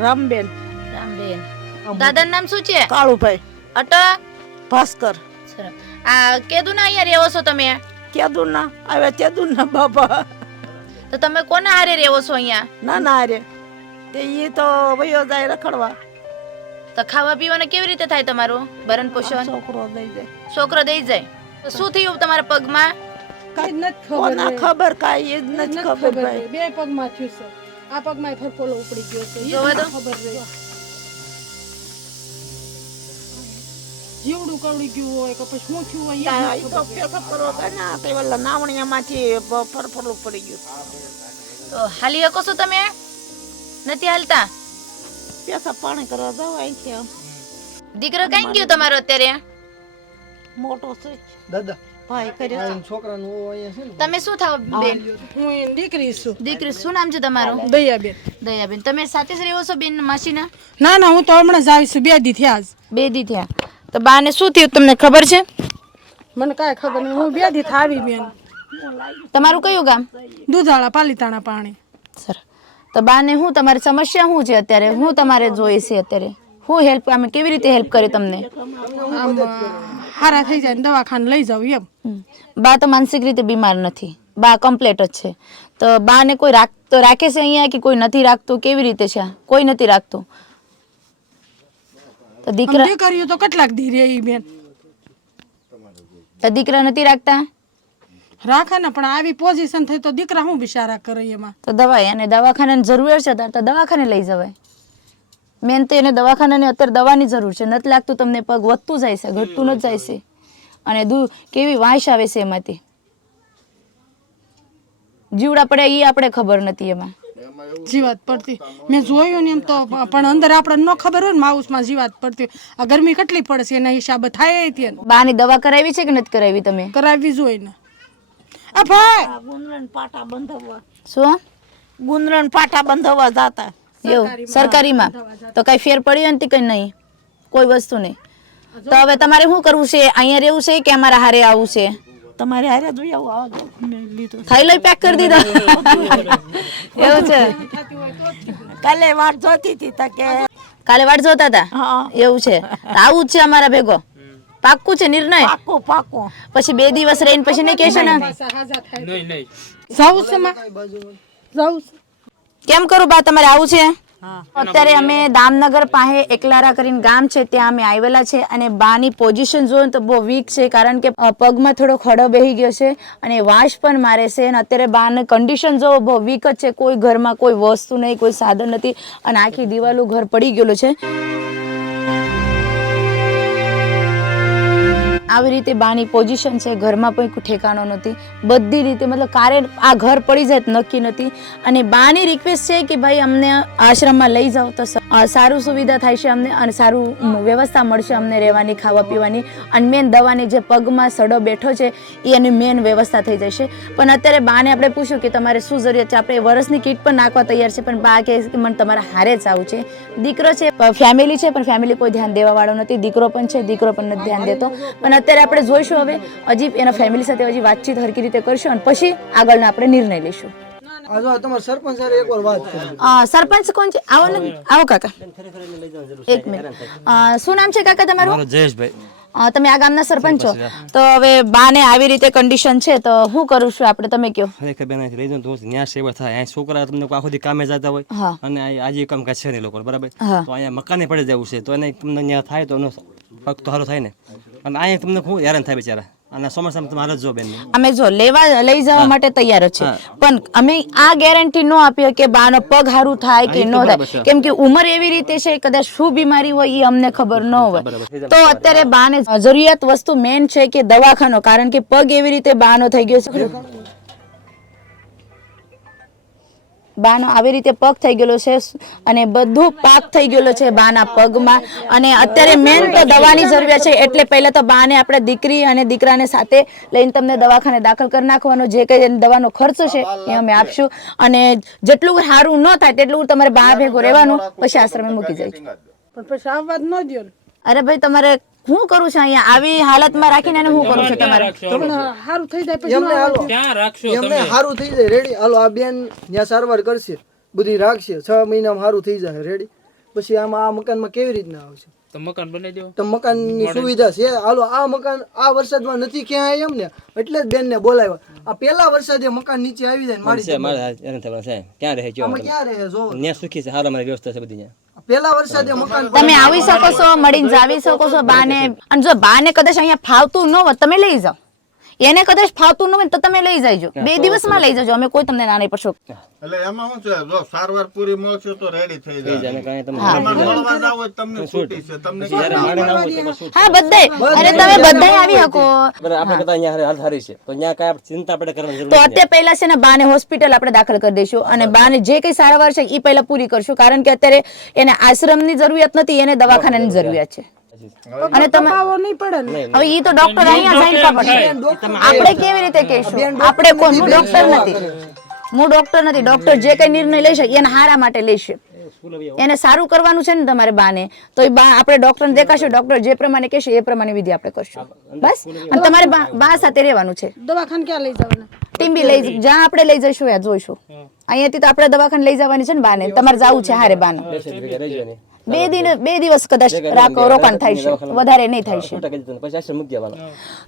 રામબેન. રામબેન. દાદાનું નામ શું છે? કાળુભાઈ. અટ ભાસ્કર. સરસ. આ કેદુના અહીંયા રહેવો છો તમે? કેદુના આવે તેદુના બાપા. તો તમે કોના હારે રહેવો છો અહીંયા? નાના હારે તે ઈ તો વયો જાય રખડવા. તો ખાવા પીવાનું કેવી રીતે થાય તમારું ભરણ પોષણ? છોકરો દઈ જાય. છોકરો દઈ જાય. તો શું થયું તમારા પગમાં? કઈ નથી ખબર. ખબર કાઈ એ જ નથી ખબર ભાઈ. બે પગમાં થયું છે. આ પગમાં ફરફોલો ઉપડી ગયો છે. જોવે તો ખબર રહી. જીવડું કવડી ગયું હોય કે પછી શું થયું હોય ઈ તો પેસા કરો ના તે વલ્લા નાવણિયામાંથી ફરફરું પડી ગયું. તો હાલી શકો છો તમે? નથી હાલતા? પેસા પાણી કરવા જાવ અહીંથી આમ. દીકરો કઈ ગયો તમારો અત્યારે? મોટો છે દાદા ભાઈ કર્યો. છોકરાનું અહીંયા છે ને તમે શું થાવ બેન? હું એની દીકરી છું. દીકરી શું નામ છે તમારું? દયાબેન. દયાબેન. તમે સાથે જ રહો છો બેન માસીના? ના ના, હું તો હમણાં જ આવી છું. 2 દી થયા જ. 2 દી થયા. તો બાને શું થયું તમને ખબર છે? મને કાંઈ ખબર નહીં. હું 2 દી આવી બેન. તમારું કયું ગામ? દૂધાળા પાલીતાણા પાણી. સર. તો બાને હું તમારી સમસ્યા શું છે અત્યારે? હું તમારે જોઈએ છે અત્યારે? હું હેલ્પ અમે કેવી રીતે હેલ્પ કરી તમને? આમ હારા થઈ જાય ને દવાખાને લઈ જાવ એમ. બા તો માનસિક રીતે બીમાર નથી. બા કમ્પ્લીટ જ છે. તો બાને કોઈ રાખે છે અહીંયા કે કોઈ નથી રાખતું? કેવી રીતે છે? કોઈ નથી રાખતું. તો દીકરા દીકરીઓ તો કેટલાક દી રહી બેન. તો દીકરા નથી રાખતા? રાખે ને, પણ આવી પોઝિશન થઈ તો દીકરા હું બિચારા કરે એમાં. તો દવાઈ અને દવાખાનાની જરૂર છે તો દવાખાને લઈ જવાય. મેન તો એને દવાખાનાની અત્યારે દવાની જરૂર છે. નથી લાગતું તમને? પગ વધતું જાય છે, ઘટતું ન જાય છે. અને કેવી વાંસ આવે છે એમાંથી. જીવડા પડે એ આપણે ખબર નથી એમાં. જીવાત પડતી મેં જોયું ને એમ તો, પણ અંદર આપણે ન ખબર હોય ને માઉસમાં જીવાત પડતી. આ ગરમી કેટલી પડે છે એના હિસાબે થાય ત્યાં. બાની દવા કરાવી છે કે નથી કરાવી તમે? કરાવવી જોઈએ ને. આ ભાઈ ગુંદરણ પાટા બંધાવવા. શું? ગુંદરણ પાટા બંધાવવા જાતા. એવું સરકારીમાં? તો કઈ ફેર પડ્યો નથી? કઈ નહીં, કોઈ વસ્તુ નહીં. તો હવે તમારે શું કરવું છે? અહીંયા રહેવું છે કે અમારા હારે આવવું છે? તમારે હારે જોઈ આવો. આવો મેં લીધું. થેલો પેક કરી દીધો? એવું છે? કાલે વાટ જોતી હતી તા કે કાલે વાટ જોતા હતા? હા એવું છે? આવું જ છે અમારા ભેગો. પાક્કું છે નિર્ણય? પાકો પાકો. પછી 2 દિવસ રહીને પછી નહીં કહેશે ને? જાવું છે માં? જાવું છે. કેમ કરું બા, તમારે આવું છે? હા. અત્યારે અમે દામનગર પાસે એકલારા કરીને ગામ છે ત્યાં અમે આવેલા છે. અને બાની પોઝિશન જોઈએ તો બહુ વીક છે, કારણ કે પગમાં થોડો ખડો બેહી ગયો છે અને વાંસ પણ મારે છે. અને અત્યારે બાની કન્ડિશન જો બહુ વીક જ છે. કોઈ ઘરમાં કોઈ વસ્તુ નહીં, કોઈ સાધન નથી અને આખી દિવાલો ઘર પડી ગયેલું છે. આવી રીતે બાની પોઝિશન છે. ઘરમાં પણ કોઈ ઠેકાણો નથી. બધી રીતે મતલબ કારે આ ઘર પડી જાય નક્કી નથી. અને બાની રિક્વેસ્ટ છે કે ભાઈ અમને આશ્રમમાં લઈ જાઓ તો સારું સુવિધા થાય છે અમને, અને સારું વ્યવસ્થા મળશે અમને રહેવાની, ખાવા પીવાની, અને મેન દવાની જે પગમાં સડો બેઠો છે એની મેન વ્યવસ્થા થઈ જશે. પણ અત્યારે બાને આપણે પૂછ્યું કે તમારે શું જરૂરિયાત છે? આપણે વર્ષની કીટ પણ નાખવા તૈયાર છે, પણ બા કહે કે મને તમારા હારે જ આવું છે. દીકરો છે, ફેમિલી છે, પણ ફેમિલી કોઈ ધ્યાન દેવા વાળો નથી. દીકરો પણ છે, દીકરો પણ નથી ધ્યાન દેતો. પણ અત્યારે આપણે જોઈશું હવે હજી એના ફેમિલી સાથે હજી વાતચીત હરકી રીતે કરશું અને પછી આગળના આપણે નિર્ણય લઈશું. તમારા સરપંચ સાથે એકવાર વાત કરી. સરપંચ કોણ છે? આવો ને, આવો કાકા. એક મિનિટ. શું નામ છે કાકા તમારું? મારો જયેશભાઈ. તમે આ ગામના સરપંચ છો? તો હવે બાને આવી રીતે કન્ડિશન છે તો શું કરું છું આપણે? તમે કયો. ખરેખર બેન અહીંથી લઈ જાઉં તો ન્યાય સેવા થાય. અહીં છોકરા તમને આખો દી કામે જતા હોય અને આજે કામ કાજ છે નહીં લોકો, બરાબર? તો અહીંયા મકાને પડી જવું છે તો એને તમને ત્યાં થાય તો એનો પગ તો સારો થાય ને. અને અહીંયા તમને ખૂબ હેરાન થાય બિચારા. અને ચોમાસામાં તમે હાલ જ જો બેન. અમે જો લઈ જવા માટે તૈયાર જ છે, પણ અમે આ ગેરંટી ન આપીએ કે બાનો પગ સારું થાય કે ન થાય, કેમ કે ઉંમર એવી રીતે છે કદાચ શું બીમારી હોય એ અમને ખબર ન હોય. તો અત્યારે બાને જરૂરિયાત વસ્તુ મેન છે કે દવાખાનો, કારણ કે પગ એવી રીતે બાનો થઈ ગયો છે. બાનો આવી રીતે પગ થઈ ગયેલો છે અને બધું પાક થઈ ગયેલો છે બાના પગમાં. અને અત્યારે મેન તો દવાની જરૂરિયાત છે. એટલે પહેલા તો બાને આપણે દીકરી અને દીકરાને સાથે લઈને તમને દવાખાને દાખલ કરી નાખવાનો. જે કંઈ દવાનો ખર્ચ છે એ અમે આપશું. અને જેટલું સારું ન થાય તેટલું તમારે બા ભેગું રહેવાનું, પછી આશ્રમે મૂકી જાય. પણ પછી આવવા જ ન દો ને. અરે ભાઈ તમારે શું કરું છે અહીંયા આવી હાલતમાં રાખીને શું કરું છે તમારે? તમને સારું થઈ જાય પછી એમને હાલો, એમને સારું થઈ જાય રેડી. હાલો આ બેન ત્યાં સારવાર કરશે, બધી રાખશે, 6 મહિનામાં સારું થઈ જાય રેડી. પછી આમાં આ મકાનમાં કેવી રીતના આવશે? તો મકાન બનાવી દો. તો મકાનની સુવિધા છે? હાલો આ મકાન આ વરસાદમાં નથી ક્યાં એમ ને એટલે જ બેન ને બોલાવ્યા. આ પહેલા વરસાદે મકાન નીચે આવી જાય મારી ક્યાં રહે આમાં ક્યાં રહે જો ત્યાં સુખી છે, સારા મારી વ્યવસ્થા છે બધી ત્યાં. પહેલા વરસાદે મકાન તમે આવી શકો છો, મળીને જાવી શકો છો બાને. અને જો બાને કદાચ અહીંયા ફાવતું ન હોય તમે લઈ જાઓ, એને કદાચ ફાવતું ન હોય તો તમે લઈ જાયજો, 2 દિવસમાં લઈ જાજો, અમે કોઈ તમને ના નહીં પડશો. એટલે એમાં શું છે, જો સારવાર પૂરી મળશે તો રેડી થઈ જાય. કાંઈ તમે તમારે મળવા જાવ હોય તમને છૂટી છે, તમને હા બધાય, અને તમે બધાય આવી શકો. બરાબર, આપણે કદાચ અહીંયા હાલ સારી છે તો ત્યાં કાંઈ ચિંતા આપણે કરવાની જરૂર તો અત્યારે પહેલા છે ને બાને હોસ્પિટલ આપણે દાખલ કરી દઈશું અને બાને જે કઈ સારવાર છે એ પહેલા પૂરી કરશું, કારણ કે અત્યારે એને આશ્રમની જરૂરિયાત નથી, એને દવાખાનાની જરૂરિયાત છે. અને તમે નહીં પડે ને. હવે ઈ તો ડોક્ટર અહીંયા જઈને ખબર આપણે કેવી રીતે કહીશું? આપણે કોઈ હું ડોક્ટર નથી, હું ડોક્ટર નથી. ડોક્ટર જે કઈ નિર્ણય લેશે એના હારા માટે લેશે, એને સારું કરવાનું છે ને તમારે બાને, તો એ બા આપણે ડોક્ટરને દેખાશું, ડોક્ટર જે પ્રમાણે કહેશે એ પ્રમાણે વિધિ આપણે કરશું બસ. અને તમારે બા સાથે રહેવાનું છે. દવાખાને ક્યાં લઈ જવાના? ટીમ્બી લઈ જ્યાં આપણે લઈ જઈશું ત્યાં જોઈશું. અહીંયાથી તો આપણે દવાખાને લઈ જવાની છે ને બાને, તમારે જવું છે હારે બાને. 2 દિવસ કદાચ રોકાણ થાય છે, વધારે નહીં થાય છે.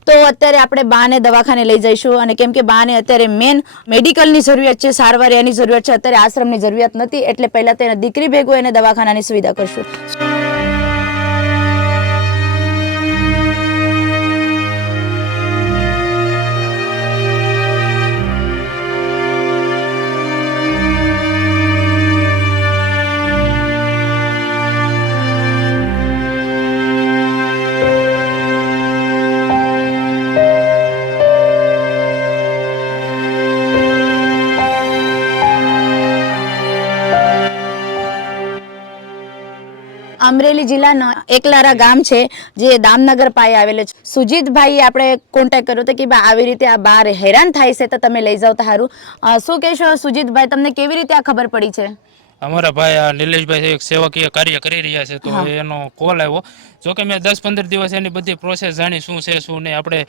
તો અત્યારે આપણે બાને દવાખાને લઈ જઈશું, અને કેમ કે બાને અત્યારે મેન મેડિકલની જરૂરિયાત છે, સારવાર એની જરૂરિયાત છે, અત્યારે આશ્રમની જરૂરિયાત નથી, એટલે પહેલા તેને દીકરી ભેગો એને દવાખાનાની સુવિધા કરશું. અમરેલી જિલ્લાના એકલારા ગામ છે જે દામનગર પાસે આવેલું છે. સુજીતભાઈ આપણે કોન્ટેક્ટ કર્યો હતો કે ભાઈ આવી રીતે આ બહાર હેરાન થાય છે તો તમે લઈ જાવ તો સારું. શું કહેશો સુજીતભાઈ, તમને કેવી રીતે આ ખબર પડી છે? અમારા ભાઈ આ નિલેશભાઈ એક સેવાકીય કાર્ય કરી રહ્યા છે, તો એનો કોલ આવ્યો. જોકે મેં 10-15 દિવસ એની બધી પ્રોસેસ જાણી, શું છે શું નહીં, આપણે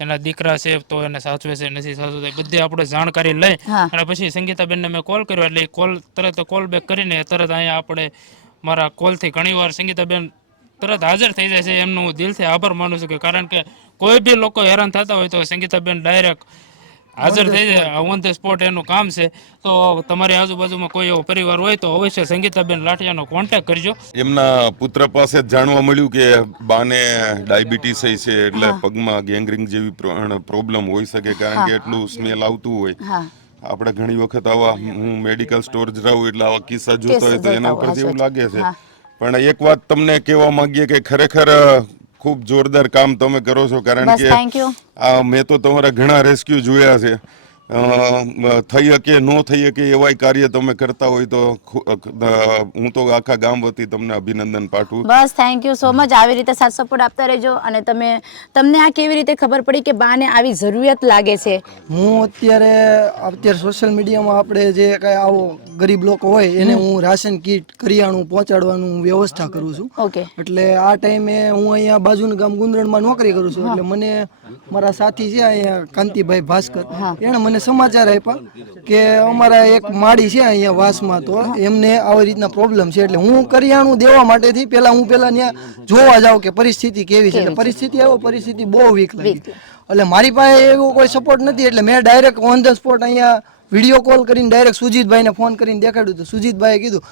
એના દીકરા છે તો એને સાચવે છે નથી સાચવે, બધી આપણે જાણકારી લઈ અને પછી સંગીતાબેનને મેં કોલ કર્યો, એટલે તરત કોલ બેક કરીને તરત અહીંયા આપણે મારા કોલથી ઘણીવાર સંગીતાબેન તરત હાજર થઈ જાય છે. એમનો હું દિલથી આભાર માનું છું, કે કારણ કે કોઈ બી લોકો હેરાન થતા હોય તો સંગીતાબેન ડાયરેક્ટ હાજર થઈ જાય, ઓન ધ સ્પોટ એનું કામ છે. તો તમારી આજુબાજુમાં કોઈ એવો પરિવાર હોય તો અવશ્ય સંગીતાબેન લાઠિયાનો કોન્ટેક્ટ કરજો. એમના પુત્ર પાસે જાણવા મળ્યું કે બાને ડાયાબિટીસ છે, એટલે પગમાં ગેંગ્રીન જેવી પ્રોબ્લેમ હોઈ શકે, કારણ કે એટલું સ્મેલ આવતું હોય. આપણે ઘણી વખત આવા, હું મેડિકલ સ્ટોર જ રહું એટલે આવા કિસ્સા જોતા હોય તો એના ઉપરથી એવું લાગે છે. પણ એક વાત તમને કહેવા માંગીએ કે ખરેખર ખૂબ જોરદાર કામ તમે કરો છો, કારણ કે મેં તો તમારા ઘણા રેસ્ક્યુ જોયા છે. થઈ શકે ન થઈ શકે એવા કાર્ય તમે કરતા હોય તો હું તો આખા ગામ વતી તમને અભિનંદન પાઠવું. બસ થેન્ક યુ સો મચ. આવી રીતે સાથ સપોર્ટ આપતા રહેજો. અને તમને આ કેવી રીતે ખબર પડી કે બાને આવી જરૂરિયાત લાગે છે? હું અત્યારે સોશિયલ મીડિયામાં આપણે જે કઈ આવો ગરીબ લોકો હોય એને હું રાશન કીટ કરિયાણું પહોંચાડવાનું વ્યવસ્થા કરું છું. ઓકે. એટલે આ ટાઈમે હું અહીંયા બાજુના ગામ ગુંદરણમાં નોકરી કરું છું, એટલે મને મારા સાથી છે અહીંયા કાંતિભાઈ ભાસ્કર, એને મને સમાચાર આપ્યા કે અમારા એક માળી છે અહીંયા વાસમાં, તો એમને આવી રીતના પ્રોબ્લેમ છે. એટલે હું કરિયાણું દેવા માટેથી હું પેલા ત્યાં જોવા જાઉં કે પરિસ્થિતિ કેવી છે. એટલે પરિસ્થિતિ બહુ વીક લાગી. એટલે મારી પાસે એવો કોઈ સપોર્ટ નથી, એટલે મેં ડાયરેક્ટ ઓન ધ સ્પોટ અહીંયા વિડીયો કોલ કરીને ડાયરેક્ટ સુજીતભાઈને ફોન કરીને દેખાડ્યું. તો સુજીતભાઈએ કીધું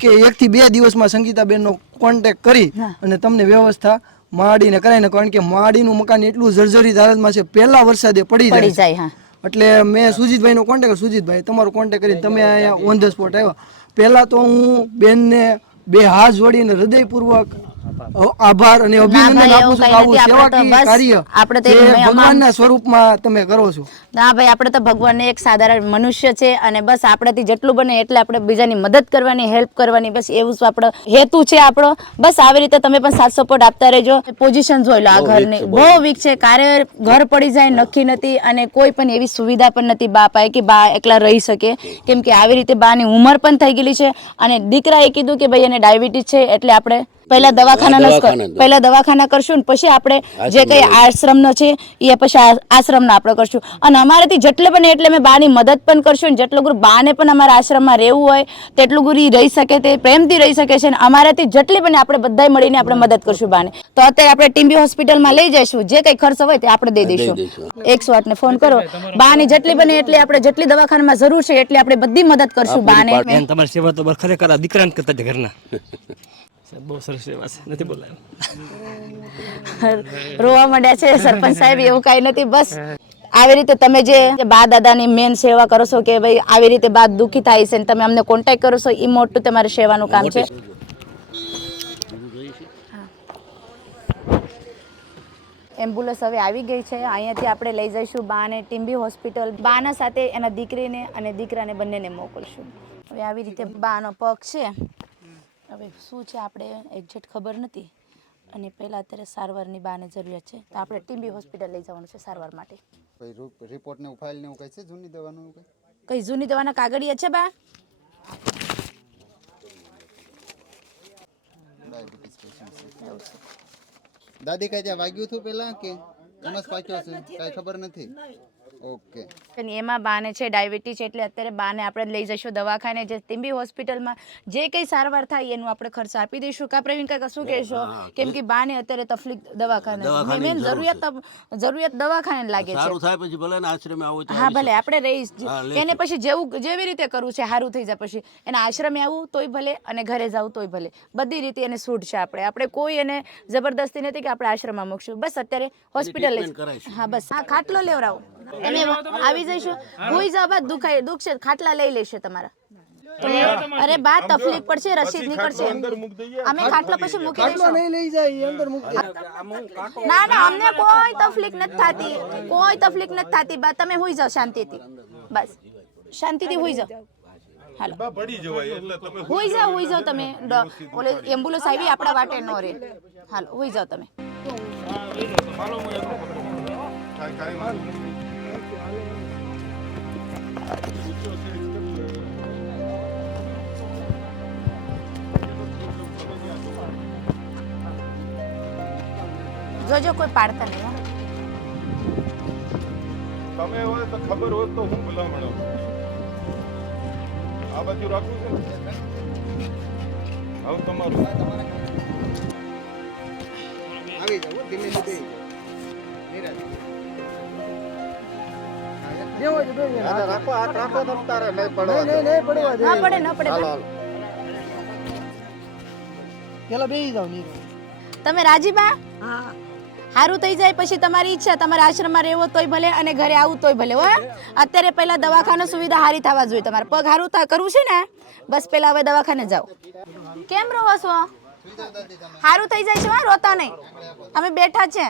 કે 1 થી 2 દિવસમાં સંગીતાબેનનો કોન્ટેક્ટ કરી અને તમને વ્યવસ્થા માડીને કરાવીને, કારણ કે માડીનું મકાન એટલું જર્જરિત હાલતમાં છે, પહેલા વરસાદે પડી જાય. એટલે મેં સુજીતભાઈનો કોન્ટેક્ટ, સુજીતભાઈ તમારો કોન્ટેક્ટ કરીને તમે અહીંયા ઓન ધ સ્પોટ આવ્યા. પહેલા તો હું બેનને 2 હાથ જોડીને હૃદયપૂર્વક આભાર અને અભિનંદન આપું છું. આવું સેવાકીય કાર્ય ભગવાનના સ્વરૂપમાં તમે કરો છો. ના ભાઈ, આપણે તો ભગવાનને એક સાધારણ મનુષ્ય છે, અને બસ આપણાથી જેટલું બને એટલે આપણે બીજાની મદદ કરવાની, હેલ્પ કરવાની, બસ એવું જ આપણો હેતુ છે આપણો. બસ આવી રીતે તમે પણ સાથ સપોર્ટ આપતા રહેજો. પોઝિશન જોઈ લો આ ઘરની, બહુ વીક છે, ઘર પડી જાય નક્કી નથી, અને કોઈ પણ એવી સુવિધા પણ નથી બા પાસે કે બા એકલા રહી શકે, કેમ કે આવી રીતે બાની ઉંમર પણ થઈ ગયેલી છે, અને દીકરાએ કીધું કે ભાઈ એને ડાયાબિટીસ છે, એટલે આપણે પહેલા દવાખાના કરશું ને પછી આપણે જે કઈ આશ્રમનો છે એ પછી આશ્રમનો આપણે કરશું. અને અમારાથી જેટલે બને એટલે અમે બાની મદદ પણ કરશું ને જેટલું ગુરુ બાને પણ અમારા આશ્રમમાં રહેવું હોય તેટલું ગુરુ રહી શકે, તે પ્રેમથી રહી શકે છે. ને અમારાથી જેટલી બને આપણે બધાય મળીને આપણે મદદ કરશું બાને. તો અત્યારે આપણે ટીમ્બી હોસ્પિટલમાં લઈ જઈશું, જે કઈ ખર્ચ હોય તે આપણે દઈ દઈશું. 108 ને ફોન કરો. બાની જેટલી બને એટલી આપણે જેટલી દવાખાનામાં જરૂર છે એટલી આપણે બધી મદદ કરશું બાને. તમારી સેવા તો ખરેખર આ દીકરાને કરતા જ ઘરના બહુ સરસ સેવા છે, નથી બોલાય. રોવા માંડ્યા છે સરપંચ સાહેબ, એવું કઈ નથી. બસ આવી રીતે તમે જે બા દાદાની મેન સેવા કરો છો કે ભાઈ આવી રીતે બા દુઃખી થાય છે ને તમે અમને કોન્ટેક્ટ કરો છો, એ મોટું તમારી સેવાનું કામ છે. એમ્બ્યુલન્સ હવે આવી ગઈ છે. અહીંયાથી આપણે લઈ જઈશું બાને ટીમ્બી હોસ્પિટલ. બાના સાથે એના દીકરીને અને દીકરાને બંનેને મોકલશું. હવે આવી રીતે બાનો પગ છે, હવે શું છે આપણે એક્ઝેક્ટ ખબર નથી. અને પહેલાં અત્યારે સારવારની બાને જરૂરિયાત છે, તો આપણે ટીમ્બી હોસ્પિટલ લઈ જવાનું છે સારવાર માટે. રિપોર્ટ ને ફાઇલ ને કઈ છે જૂની દવાનું કઈ જૂની દવાના કાગળિયા છે બા? દાદી કઈ ત્યાં વાગ્યું હતું પેલા કે એમ જ પાક્યો છે કઈ ખબર નથી? ઓકે. એમાં બાને છે ડાયાબિટીસ, એટલે અત્યારે બાને આપણે લઈ જઈશું દવાખાને. જે ટીમ્બી હોસ્પિટલમાં જે કંઈ સારવાર થાય એનું આપણે ખર્ચ આપી દઈશું. કા પ્રવીણ કાકા શું કહેશો? કેમ કે બાને અત્યારે તકલીફ દવાખાને મેન જરૂરિયાત દવાખાને લાગે છે. સારું થાય પછી ભલે આશ્રમે આવો તો હા ભલે આપણે રહી એને પછી જેવી રીતે કરવું છે સારું થઈ જાય પછી એના આશ્રમે આવવું તોય ભલે અને ઘરે જવું તોય ભલે, બધી રીતે એને છૂટ છે. આપણે કોઈ એને જબરદસ્તી નથી કે આપણે આશ્રમમાં મૂકશું. બસ અત્યારે હોસ્પિટલ લઈ. હા બસ હા ખાટલો લેવડાવો એને આવી જઈશું. હુઈ જાવ બા, દુખશે ખાટલા લઈ લેશે તમારા. અરે બા તકલીફ પડશે, રસીદ નીકળશે. અમે ખાટલો પછી મૂકી દઈશું. લઈ જાય અંદર મૂકી. ના અમને કોઈ તકલીફ નથી થતી, કોઈ તકલીફ નથી થતી બા. તમે હુઈ જાવ શાંતિથી, બસ શાંતિથી હુઈ જાવ. હાલો હુઈ જાવ તમે. ઓલે એમ્બ્યુલન્સ આવી આપણા વાટે ન રે. હાલો હુઈ જાવ તમે. જોજો કોઈ પાડતા નહીં. તમે હોય તો ખબર હોય તો હું ભલામણ આ બાજુ રાખું છે. હવે તમારું આવી જાવ ધીમે ધીમે. રાખો હાથ રાખો તમ તારે નહીં પડવા. નહીં પડવા દે. ના પડે ન પડે. પેલા બેહી જાવ ની. તમે રાજીબા? હા. સારું થઈ જાય પછી તમારી ઈચ્છા, તમારે આશ્રમમાં રહેવો તોય ભલે અને ઘરે આવું તોય ભલે. હો અત્યારે પહેલા દવાખાના સુવિધા સારી થવા જોઈએ. તમારે પગ સારું કરવું છે ને, બસ પહેલા હવે દવાખાને જાઓ. કેમ રોવો છો? સારું થઈ જાય છે. હા રોતા નહીં, અમે બેઠા છે.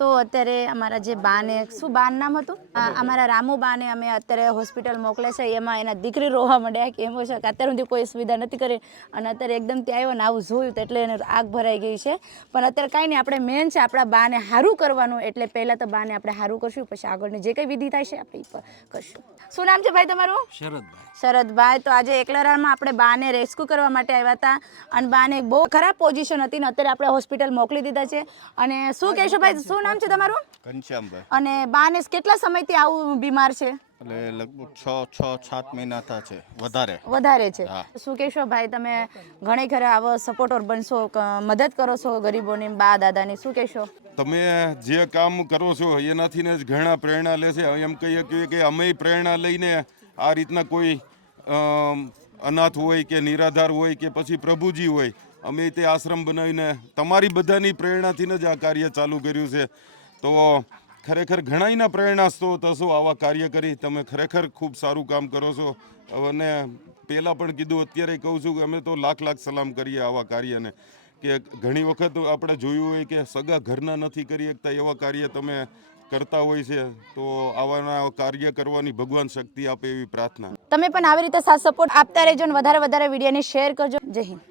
તો અત્યારે અમારા જે બાને, શું બાનું નામ હતું? અમારા રામુ બાને અમે અત્યારે હોસ્પિટલ મોકલે છે. એમાં એના દીકરી રોવા માંડ્યા કે એમ છે કે અત્યાર સુધી કોઈ સુવિધા નથી કરી અને અત્યારે એકદમ ત્યાં આવ્યો ને આવું જોયું તો એટલે એને આગ ભરાઈ ગઈ છે. પણ અત્યારે કાંઈ નહીં, આપણે મેન છે આપણા બાને સારું કરવાનું. એટલે પહેલાં તો બાને આપણે સારું કરશું, પછી આગળની જે કંઈ વિધિ થાય છે આપણે કરશું. શું નામ છે ભાઈ તમારું? શરદભાઈ. તો આજે એકલારામાં આપણે બાને રેસ્ક્યુ કરવા માટે આવ્યા હતા અને બાને બહુ ખરાબ પોઝિશન હતી ને અત્યારે આપણે હોસ્પિટલ મોકલી દીધા છે. અને શું કહેશો ભાઈ, શું નામ છે તમારું? ઘનશ્યામભાઈ. અને બાને કેટલા સમયથી આવું બીમાર છે? એટલે લગભગ 6-7 મહિના થયા છે. વધારે છે. શું કહેશો ભાઈ, તમે ઘણી ખરા આવો સપોર્ટર બનશો, મદદ કરો છો ગરીબોની, બા દાદાની, શું કહેશો? તમે જે કામ કરો છો એનાથી જ ઘણા પ્રેરણા લે છે. એમ કહીએ કે અમે પ્રેરણા લઈને આ રીતના કોઈ અનાથ હોય કે નિરાધાર હોય કે પછી પ્રભુજી હોય, અમે તે આશ્રમ બનાવીને તમારી બધાની પ્રેરણાથી જ આ કાર્ય ચાલુ કર્યું છે. તો ખરેખર ઘણાયના પ્રેરણા સ્ત્રોત હશો આવા કાર્ય કરી. તમે ખરેખર ખૂબ સારું કામ કરો છો. અને પહેલાં પણ કીધું, અત્યારે કહું છું કે અમે તો લાખ સલામ કરીએ આવા કાર્યને. કે ઘણી વખત આપણે જોયું હોય કે સગા ઘરના નથી કરી શકતા એવા કાર્ય તમે કરતા હોય છે. તો આવાના કાર્ય કરવાની ભગવાન શક્તિ આપે એવી પ્રાર્થના. તમે પણ આવી રીતે સાથ સપોર્ટ આપતા રહેજો અને વધારે વિડીયોને શેર કરજો. જય હિન્દ.